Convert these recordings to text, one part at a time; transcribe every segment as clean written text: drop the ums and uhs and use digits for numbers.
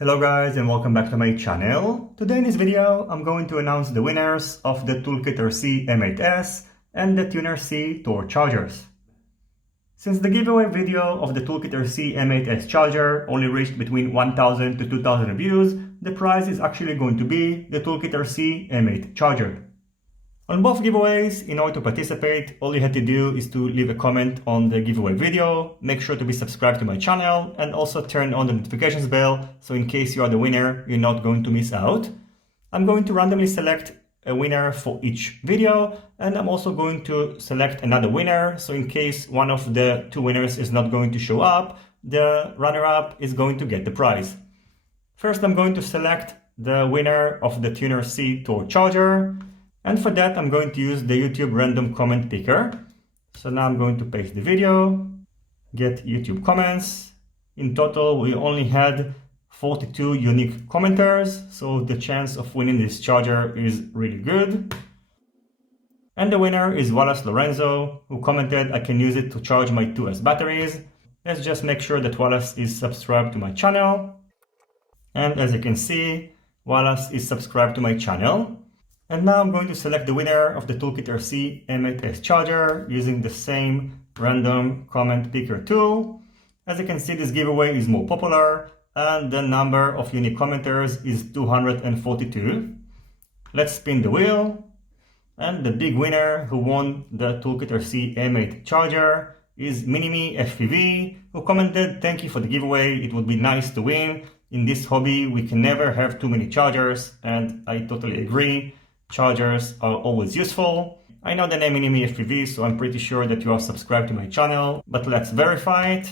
Hello guys and welcome back to my channel. Today in this video I'm going to announce the winners of the Toolkit RC M8S and the Tuner C torch chargers. Since the giveaway video of the Toolkit RC M8S charger only reached between 1000 to 2000 views, the prize is actually going to be the Toolkit RC M8 charger. On both giveaways, in order to participate, all you have to do is to leave a comment on the giveaway video, make sure to be subscribed to my channel, and also turn on the notifications bell, so in case you are the winner, you're not going to miss out. I'm going to randomly select a winner for each video, and I'm also going to select another winner, so in case one of the two winners is not going to show up, the runner-up is going to get the prize. First, I'm going to select the winner of the Tuner C torch charger. And for that, I'm going to use the YouTube random comment picker. So now I'm going to paste the video, get YouTube comments. In total, we only had 42 unique commenters, so the chance of winning this charger is really good. And the winner is Wallace Lorenzo, who commented, "I can use it to charge my 2S batteries." Let's just make sure that Wallace is subscribed to my channel. And as you can see, Wallace is subscribed to my channel. And now I'm going to select the winner of the Toolkit RC M8S charger using the same random comment picker tool. As you can see, this giveaway is more popular and the number of unique commenters is 242. Let's spin the wheel. And the big winner who won the Toolkit RC M8 charger is KremerFPV, who commented, "Thank you for the giveaway. It would be nice to win. In this hobby, we can never have too many chargers," and I totally agree. Chargers are always useful. I know the name KremerFPV, so I'm pretty sure that you are subscribed to my channel, but let's verify it.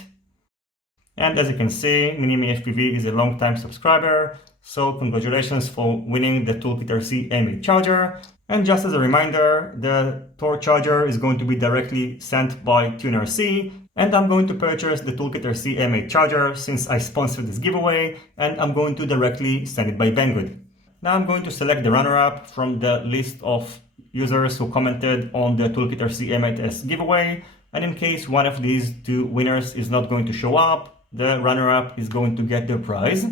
And as you can see, KremerFPV is a long-time subscriber, so congratulations for winning the Toolkit RC M8 charger. And just as a reminder, the torch charger is going to be directly sent by Tuner C, and I'm going to purchase the Toolkit RC M8 charger since I sponsored this giveaway, and I'm going to directly send it by Banggood. Now I'm going to select the runner-up from the list of users who commented on the Toolkit RC M8S giveaway, and in case one of these two winners is not going to show up, the runner-up is going to get their prize.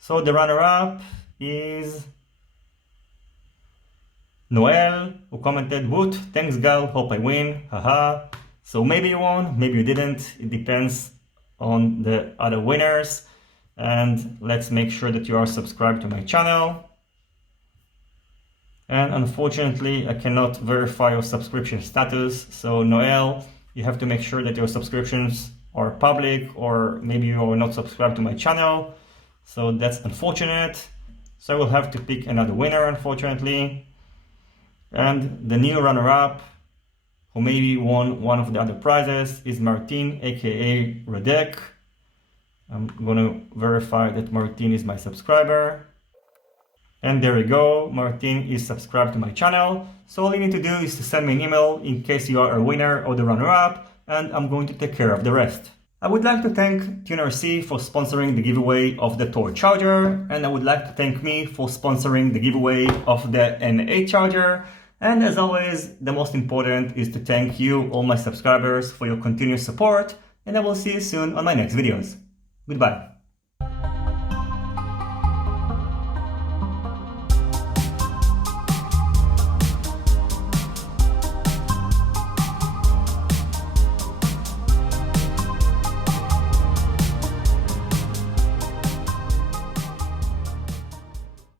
So the runner-up is Noel, who commented, "Woot, thanks gal, hope I win, haha." So maybe you won, maybe you didn't, it depends on the other winners. And let's make sure that you are subscribed to my channel. And unfortunately, I cannot verify your subscription status. So Noel, you have to make sure that your subscriptions are public, or maybe you are not subscribed to my channel. So that's unfortunate. So I will have to pick another winner, unfortunately. And the new runner-up, who maybe won one of the other prizes, is Martin, aka Radek. I'm going to verify that Martin is my subscriber. And there we go, Martin is subscribed to my channel. So all you need to do is to send me an email in case you are a winner or the runner-up, and I'm going to take care of the rest. I would like to thank Tuner C for sponsoring the giveaway of the torch charger, and I would like to thank me for sponsoring the giveaway of the M8 charger. And as always, the most important is to thank you, all my subscribers, for your continuous support, and I will see you soon on my next videos. Goodbye.